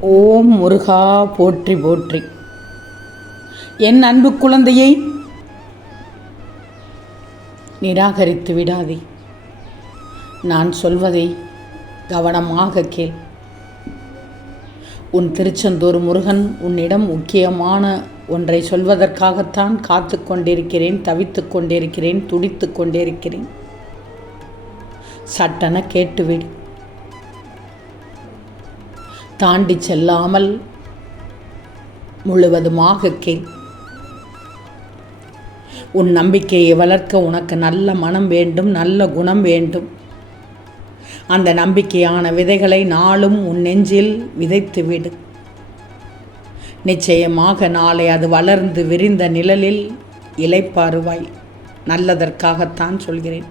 ஓம் முருகா போற்றி போற்றி. என் அன்பு குழந்தையை நிராகரித்து விடாதே. நான் சொல்வதை கவனமாக கேள். உன் திருச்செந்தூர் முருகன் உன்னிடம் முக்கியமான ஒன்றை சொல்வதற்காகத்தான் காத்து கொண்டிருக்கிறேன் தவித்து கொண்டிருக்கிறேன் துடித்து கொண்டிருக்கிறேன். சட்டென கேட்டுவிடு. தாண்டி செல்லாமல் முழுவதுமாக கேள் உன் நம்பிக்கையை வளர்க்க உனக்கு நல்ல மனம் வேண்டும் நல்ல குணம் வேண்டும். அந்த நம்பிக்கையான விதைகளை நாளும் உன் நெஞ்சில் விதைத்து விடு. நிச்சயமாக நாளை அது வளர்ந்து விரிந்த நிழலில் இலைப்பாருவாய் நல்லதற்காகத்தான் சொல்கிறேன்.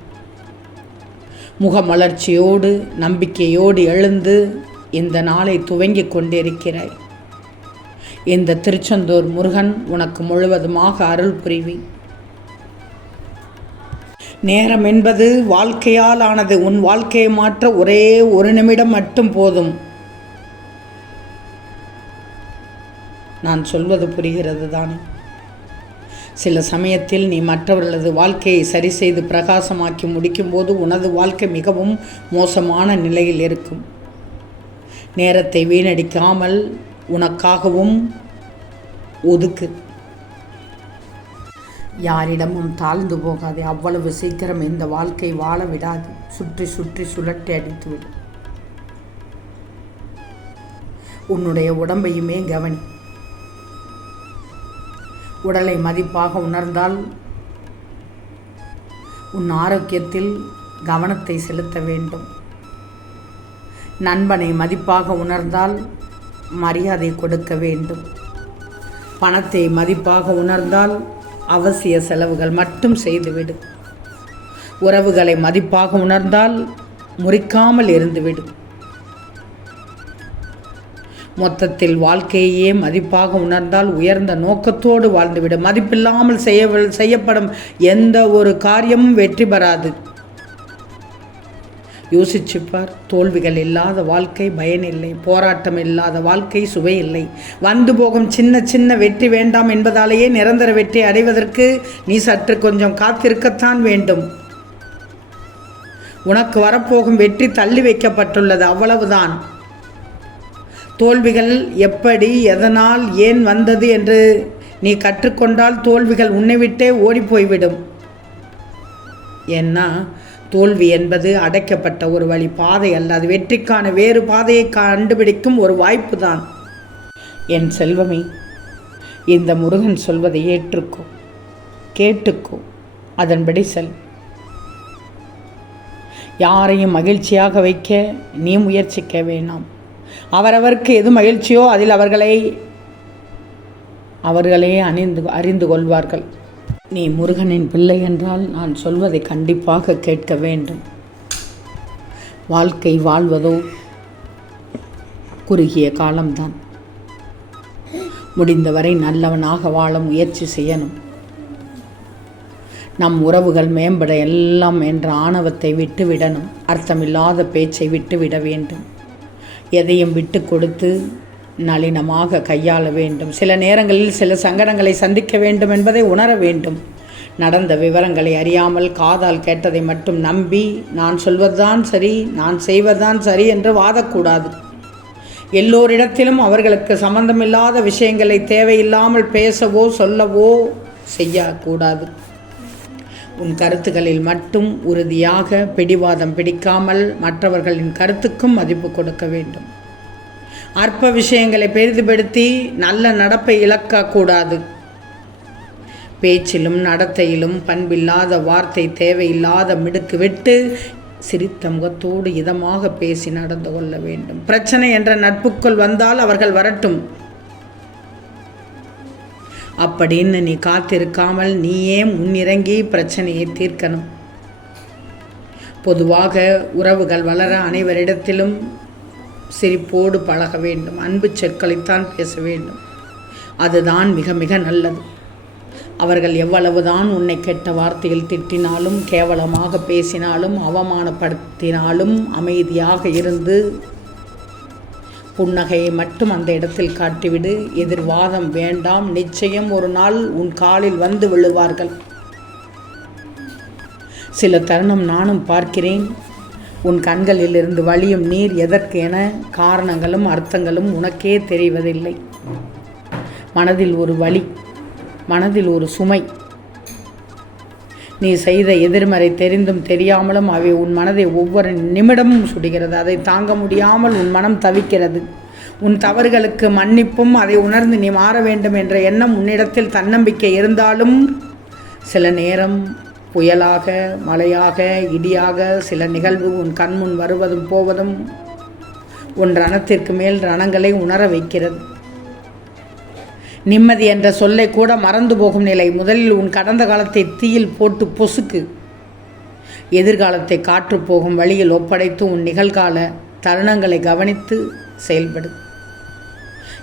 முகமலர்ச்சியோடு நம்பிக்கையோடு எழுந்து இந்த நாளை துவங்கிக் கொண்டிருக்கிறாய். இந்த திருச்செந்தூர் முருகன் உனக்கு முழுவதுமாக அருள் புரிவி நேரம் என்பது வாழ்க்கையால் ஆனது. உன் வாழ்க்கையை மாற்ற ஒரே ஒரு நிமிடம் மட்டும் போதும். நான் சொல்வது புரிகிறது தானே? சில சமயத்தில் நீ மற்றவர்களது வாழ்க்கையை சரி செய்து பிரகாசமாக்கி முடிக்கும்போது உனது வாழ்க்கை மிகவும் மோசமான நிலையில் இருக்கும். நேரத்தை வீணடிக்காமல் உனக்காகவும் ஒதுக்கு. யாரிடமும் தாழ்ந்து போகாதே. அவ்வளவு சீக்கிரம் இந்த வாழ்க்கை வாழ விடாது. சுற்றி சுற்றி சுழட்டி அடித்துவிடும் உன்னுடைய உடம்பையுமே கவனி. உடலை மதிப்பாக உணர்ந்தால் உன் ஆரோக்கியத்தில் கவனத்தை செலுத்த வேண்டும். நண்பனை மதிப்பாக உணர்ந்தால் மரியாதை கொடுக்க வேண்டும். பணத்தை மதிப்பாக உணர்ந்தால் அவசிய செலவுகள் மட்டும் செய்துவிடு. உறவுகளை மதிப்பாக உணர்ந்தால் முறிக்காமல் இருந்துவிடு. மொத்தத்தில் வாழ்க்கையே மதிப்பாக உணர்ந்தால் உயர்ந்த நோக்கத்தோடு வாழ்ந்துவிடும் மதிப்பில்லாமல் செய்ய செய்யப்படும் எந்த ஒரு காரியமும் வெற்றி பெறாது. யோசிச்சுப்பார். தோல்விகள் இல்லாத வாழ்க்கை பயனில்லை போராட்டம் இல்லாத வாழ்க்கை சுவை இல்லை. வந்து போகும் சின்ன சின்ன வெற்றி வேண்டாம் என்பதாலேயே நிரந்தர வெற்றி அடைவதற்கு நீ சற்று கொஞ்சம் காத்திருக்கத்தான் வேண்டும். உனக்கு வரப்போகும் வெற்றி தள்ளி வைக்கப்பட்டுள்ளது அவ்வளவுதான். தோல்விகள் எப்படி எதனால் ஏன் வந்தது என்று நீ கற்றுக்கொண்டால் தோல்விகள் உன்னை விட்டே ஓடிப்போய்விடும். ஏன்னா தோல்வி என்பது அடைக்கப்பட்ட ஒரு வழி பாதை அல்ல. அது வெற்றிக்கான வேறு பாதையை கண்டுபிடிக்கும் ஒரு வாய்ப்பு தான் என் செல்வமே இந்த முருகன் சொல்வதை ஏற்றுக்கோ கேட்டுக்கோ அதன்படி செல். யாரையும் மகிழ்ச்சியாக வைக்க நீ முயற்சிக்க வேணாம். அவரவருக்கு எது மகிழ்ச்சியோ அதில் அவர்களை அவர்களே அணிந்து அறிந்து கொள்வார்கள். நீ முருகனின் பிள்ளை என்றால் நான் சொல்வதை கண்டிப்பாக கேட்க வேண்டும். வாழ்க்கை வாழ்வதோ குறுகிய காலம்தான். முடிந்தவரை நல்லவனாக வாழ முயற்சி செய்யணும். நம் உறவுகள் மேம்பட எல்லாம் என்ற ஆணவத்தை விட்டு விடணும் அர்த்தமில்லாத பேச்சை விட்டு விட வேண்டும். எதையும் விட்டு கொடுத்து நளினமாக கையாள வேண்டும். சில நேரங்களில் சில சங்கடங்களை சந்திக்க வேண்டும் என்பதை உணர வேண்டும். நடந்த விவரங்களை அறியாமல் காதால் கேட்டதை மட்டும் நம்பி நான் சொல்வதுதான் சரி நான் செய்வதுதான் சரி என்று வாதக்கூடாது. எல்லோரிடத்திலும் அவர்களுக்கு சம்பந்தமில்லாத விஷயங்களை தேவையில்லாமல் பேசவோ சொல்லவோ செய்யக்கூடாது. உன் கருத்துக்களில் மட்டும் உறுதியாக பிடிவாதம் பிடிக்காமல் மற்றவர்களின் கருத்துக்கும் மதிப்பு கொடுக்க வேண்டும். அற்ப விஷயங்களை பெரிதுபடுத்தி நல்ல நடப்பை இழக்கக்கூடாது பேச்சிலும் நடத்தையிலும் பண்பில்லாத வார்த்தை தேவையில்லாத மிடுக்கு விட்டு சிரித்த முகத்தோடு இதமாக பேசி நடந்து கொள்ள வேண்டும். பிரச்சனை என்ற நட்புக்குள் வந்தால் அவர்கள் வரட்டும். அப்படின்னு நீ காத்திருக்காமல் நீயே முன்னிறங்கி பிரச்சனையை தீர்க்கணும். பொதுவாக உறவுகள் வளர அனைவரிடத்திலும் சிரிப்போடு பழக வேண்டும். அன்பு சொற்களைத்தான் பேச வேண்டும். அதுதான் மிக மிக நல்லது. அவர்கள் எவ்வளவுதான் உன்னை கெட்ட வார்த்தையில் திட்டினாலும் கேவலமாக பேசினாலும் அவமானப்படுத்தினாலும் அமைதியாக இருந்து புன்னகையை மட்டும் அந்த இடத்தில் காட்டிவிடு. எதிர்வாதம் வேண்டாம். நிச்சயம் ஒரு நாள் உன் காலில் வந்து விழுவார்கள். சில தருணம் நானும் பார்க்கிறேன். உன் கண்களில் இருந்து வழியும் நீர் எதற்கு என காரணங்களும் அர்த்தங்களும் உனக்கே தெரிவதில்லை. மனதில் ஒரு வழி மனதில் ஒரு சுமை. நீ செய்த எதிர்மறை தெரிந்தும் தெரியாமலும் அவை உன் மனதை ஒவ்வொரு நிமிடமும் சுடுகிறது. அதை தாங்க முடியாமல் உன் மனம் தவிக்கிறது. உன் தவறுகளுக்கு மன்னிப்பும் அதை உணர்ந்து நீ மாற வேண்டும் என்ற எண்ணம் உன்னிடத்தில் தன்னம்பிக்கை இருந்தாலும் சில நேரம் புயலாக மழையாக இடியாக சில நிகழ்வு உன் கண்முன் வருவதும் போவதும் உன் ரணத்திற்கு மேல் ரணங்களை உணர வைக்கிறது. நிம்மதி என்ற சொல்லை கூட மறந்து போகும் நிலை. முதலில் உன் கடந்த காலத்தை தீயில் போட்டு பொசுக்கு. எதிர்காலத்தை காற்று போகும் வழியில் ஒப்படைத்து உன் நிகழ்கால தருணங்களை கவனித்து செயல்படு.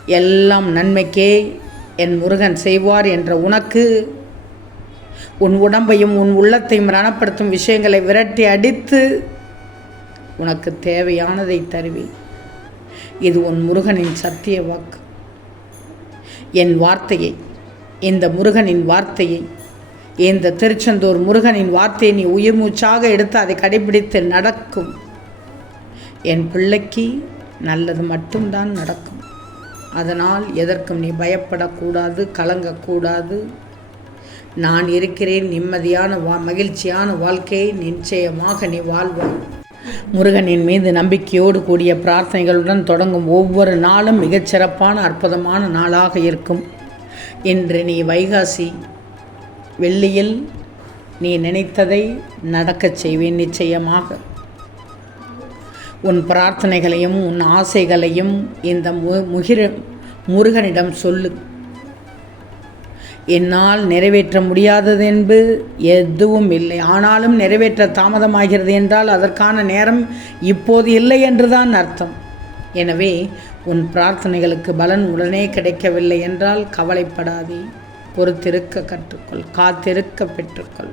எல்லாம் நன்மைக்கே என் முருகன் செய்வார் என்ற உனக்கு உன் உடம்பையும் உன் உள்ளத்தையும் ரணப்படுத்தும் விஷயங்களை விரட்டி அடித்து உனக்கு தேவையானதை தருவேன் இது உன் முருகனின் சத்திய வாக்கு. என் வார்த்தையை இந்த முருகனின் வார்த்தையை இந்த திருச்செந்தூர் முருகனின் வார்த்தையை நீ உயிர் மூச்சாக எடுத்து அதை கடைபிடித்து நடக்கும். என் பிள்ளைக்கு நல்லது மட்டும்தான் நடக்கும். அதனால் எதற்கும் நீ பயப்படக்கூடாது கலங்கக்கூடாது. நான் இருக்கிறேன் நிம்மதியான வா மகிழ்ச்சியான வாழ்க்கையை நிச்சயமாக நீ வாழ்வாய். முருகனின் மீது நம்பிக்கையோடு கூடிய பிரார்த்தனைகளுடன் தொடங்கும் ஒவ்வொரு நாளும் மிகச்சிறப்பான அற்புதமான நாளாக இருக்கும். இன்று நீ வைகாசி வெள்ளியில் நீ நினைத்ததை நடக்கச் செய்வேன் நிச்சயமாக. உன் பிரார்த்தனைகளையும் உன் ஆசைகளையும் இந்த மு முகிர முருகனிடம் சொல்லு. என்னால் நிறைவேற்ற முடியாதது என்பது எதுவும் இல்லை ஆனாலும் நிறைவேற்ற தாமதமாகிறது என்றால் அதற்கான நேரம் இப்போது இல்லை என்றுதான் அர்த்தம். எனவே உன் பிரார்த்தனைகளுக்கு பலன் உடனே கிடைக்கவில்லை என்றால் கவலைப்படாதே. பொறுத்திருக்க கற்றுக்கொள் காத்திருக்க பெற்றுக்கொள்.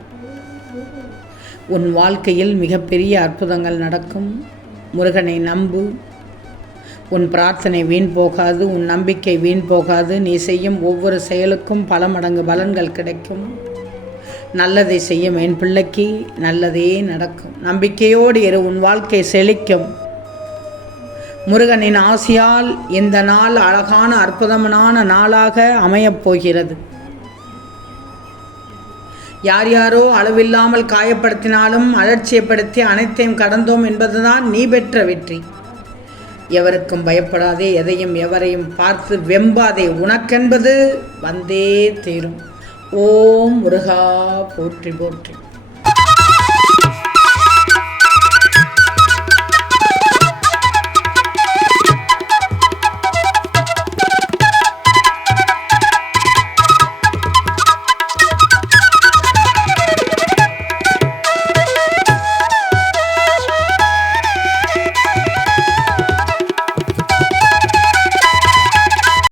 உன் வாழ்க்கையில் மிகப்பெரிய அற்புதங்கள் நடக்கும். முருகனை நம்பு. உன் பிரார்த்தனை வீண் போகாது உன் நம்பிக்கை வீண் போகாது. நீ செய்யும் ஒவ்வொரு செயலுக்கும் பல மடங்கு பலன்கள் கிடைக்கும். நல்லதை செய்யும் என் பிள்ளைக்கு நல்லதே நடக்கும். நம்பிக்கையோடு இரு உன் வாழ்க்கை செழிக்கும். முருகனின் ஆசையால் இந்த நாள் அழகான அற்புதமான நாளாக அமையப் போகிறது. யார் யாரோ அளவில்லாமல் காயப்படுத்தினாலும் அலட்சியப்படுத்தி அனைத்தையும் கடந்தோம் என்பதுதான் நீ பெற்ற வெற்றி. எவருக்கும் பயப்படாதே எதையும் எவரையும் பார்த்து வெம்பாதே உனக்கென்பது வந்தே தீரும். ஓம் முருகா போற்றி போற்றி.